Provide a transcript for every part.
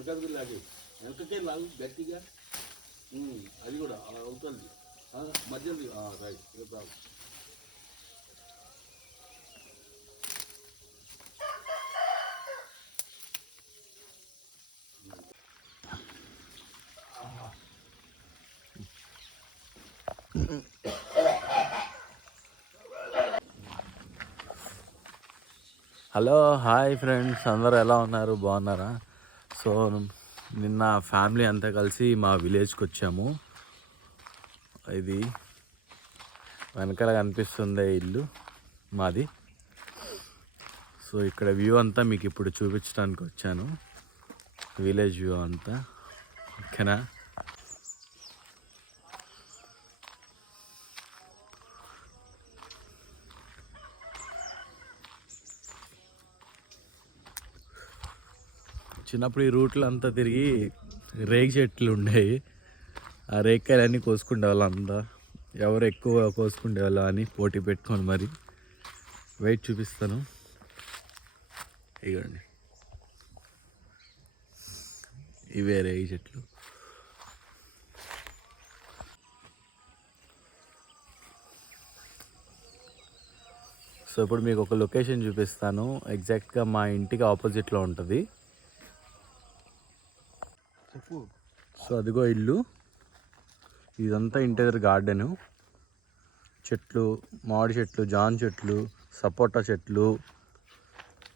వెనకది లాగే వెనకకే లాగు గట్టిగా అది కూడా అలా అవుతుంది మధ్యది రైట్ రావు. హలో హాయ్ ఫ్రెండ్స్, అందరూ ఎలా ఉన్నారు? బాగున్నారా? సో నిన్న ఫ్యామిలీ అంతా కలిసి మా విలేజ్కి వచ్చాము. ఇది వెనకాల కనిపిస్తుంది ఇల్లు మాది. సో ఇక్కడ వ్యూ అంతా మీకు ఇప్పుడు చూపించడానికి వచ్చాను, విలేజ్ వ్యూ అంతా. ఓకేనా? చిన్నప్పుడు ఈ రూట్లు అంతా తిరిగి రేగి చెట్లు ఉండేవి. ఆ రేగికాయలన్నీ కోసుకుండే వాళ్ళు అంతా. ఎవరు ఎక్కువ కోసుకుండే వాళ్ళు అని పోటీ పెట్టుకొని మరి వెయిట్ చూపిస్తాను. ఇవ్వండి, ఇవే రేగి చెట్లు. సో ఇప్పుడు మీకు ఒక లొకేషన్ చూపిస్తాను. ఎగ్జాక్ట్గా మా ఇంటికి ఆపోజిట్లో ఉంటుంది. సో అదిగో ఇల్లు, ఇదంతా ఇంటి దగ్గర గార్డెను. చెట్లు, మామిడి చెట్లు, జాన్ చెట్లు, సపోటా చెట్లు,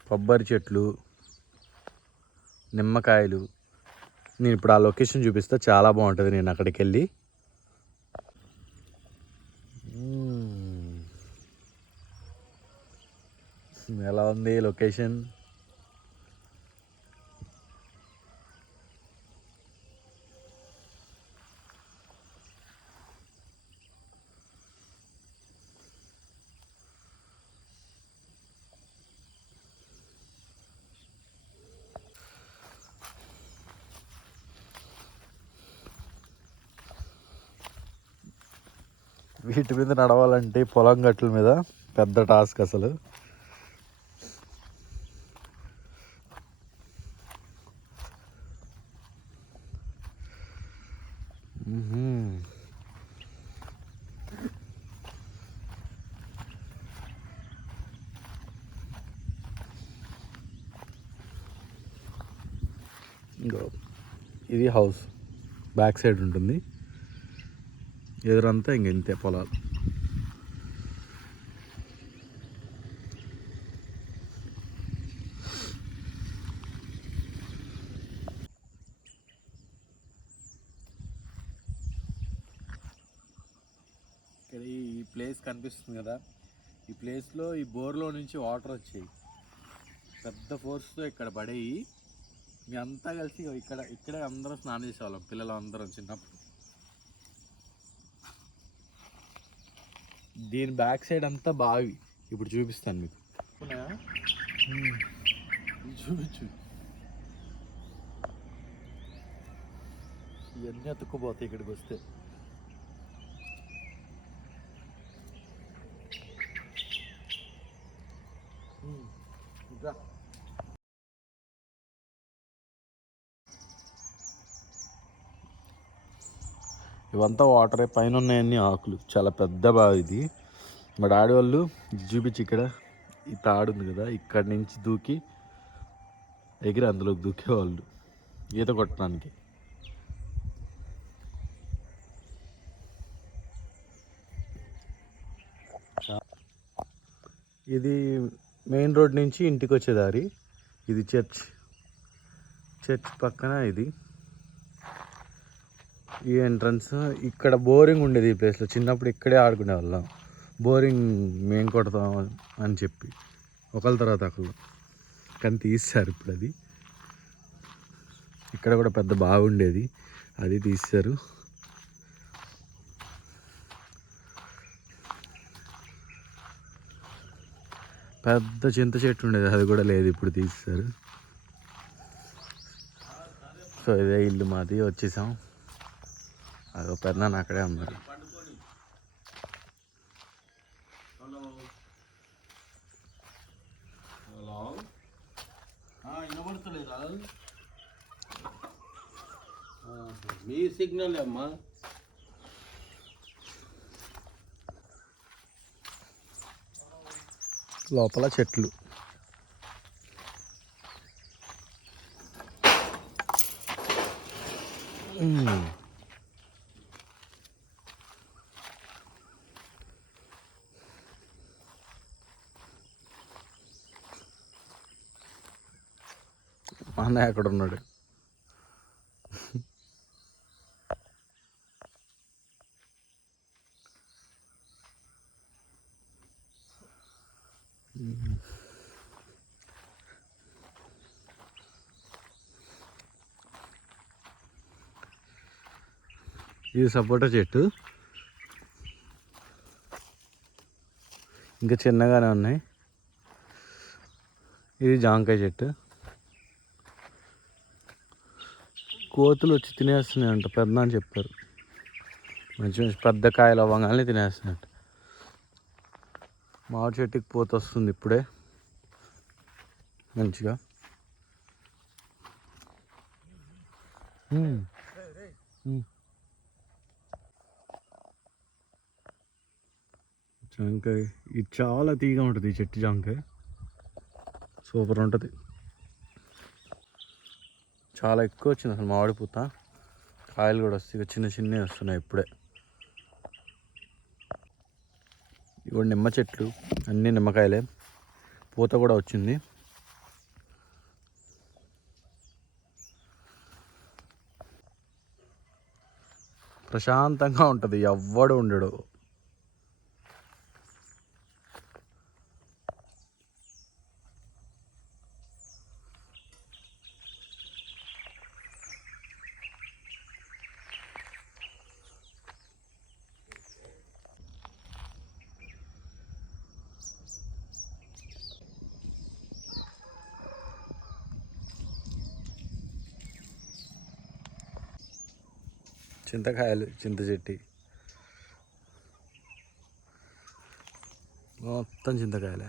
కొబ్బరి చెట్లు, నిమ్మకాయలు. నేను ఇప్పుడు ఆ లొకేషన్ చూపిస్తా, చాలా బాగుంటుంది. నేను అక్కడికి వెళ్ళి ఎలా ఉంది లొకేషన్? వీటి మీద నడవాలంటే పొలం గట్ల మీద పెద్ద టాస్క్ అసలు. ఇది హౌస్ బ్యాక్ సైడ్ ఉంటుంది, ఎదురంతా ఇంతే పొలాలు. ఇక్కడ ఈ ప్లేస్ కనిపిస్తుంది కదా, ఈ ప్లేస్లో ఈ బోర్లో నుంచి వాటర్ వచ్చాయి పెద్ద ఫోర్స్తో ఇక్కడ పడేయి. మీ అంతా కలిసి ఇక్కడే అందరం స్నానం చేసేవాళ్ళం, పిల్లలు అందరం చిన్నప్పుడు. దీని బ్యాక్ సైడ్ అంతా బావి. ఇప్పుడు చూపిస్తాను మీకు, చూపించు. ఇవన్నీ అతుక్కుపోతాయి ఇక్కడికి వస్తే. ఇంకా ఇవంతా వాటరే, పైన ఉన్నాయన్నీ ఆకులు. చాలా పెద్ద బావి ఇది. మా డాడీ వాళ్ళు చూపించి, ఇక్కడ ఈ తాడు ఉంది కదా, ఇక్కడి నుంచి దూకి ఎగిరి అందులోకి దూకేవాళ్ళు ఈత కొట్టడానికి. ఇది మెయిన్ రోడ్ నుంచి ఇంటికి వచ్చే దారి. ఇది చర్చ్ పక్కన ఇది ఈ ఎంట్రన్స్. ఇక్కడ బోరింగ్ ఉండేది ఈ ప్లేస్లో. చిన్నప్పుడు ఇక్కడే ఆడుకునే వాళ్ళం. బోరింగ్ మేము కొడతాం అని చెప్పి ఒకళ్ళ తర్వాత ఒకళ్ళు, కానీ తీస్తారు ఇప్పుడు అది. ఇక్కడ కూడా పెద్ద బాగుండేది, అది తీస్తారు. పెద్ద చింత చెట్టు ఉండేది, అది కూడా లేదు, ఇప్పుడు తీస్తారు. సో ఇదే ఇల్లు మాది. వచ్చేసాం. అదో పెద్దనాన్న అక్కడే ఉన్నారు. మీ సిగ్నల్ అమ్మా. లోపల చెట్లు. మా అన్నయ్య అక్కడ ఉన్నాడు. ఇది సపోటా చెట్టు, ఇంకా చిన్నగానే ఉన్నాయి. ఇది జాంకాయ చెట్టు. కోతులు వచ్చి తినేస్తున్నాయంట, పెద్ద అని చెప్పారు. మంచి మంచి పెద్ద కాయలు అవ్వగానే తినేస్తున్నాయంట. మామిడి చెట్టుకి పూత వస్తుంది ఇప్పుడే మంచిగా. జాంకాయ ఇది చాలా తీగా ఉంటుంది. ఈ చెట్టు జాంకాయ సూపర్ ఉంటుంది. చాలా ఎక్కువ వచ్చింది అసలు మామిడి పూత. కాయలు కూడా వస్తాయి, ఇక చిన్న చిన్నవి వస్తున్నాయి ఇప్పుడే. ఇవి నిమ్మ చెట్లు, అన్నీ నిమ్మకాయలే. పూత కూడా వచ్చింది. ప్రశాంతంగా ఉంటుంది, ఎవ్వడు ఉండడు. చింతకాయలు, చింత చెట్టు మొత్తం చింతకాయలే.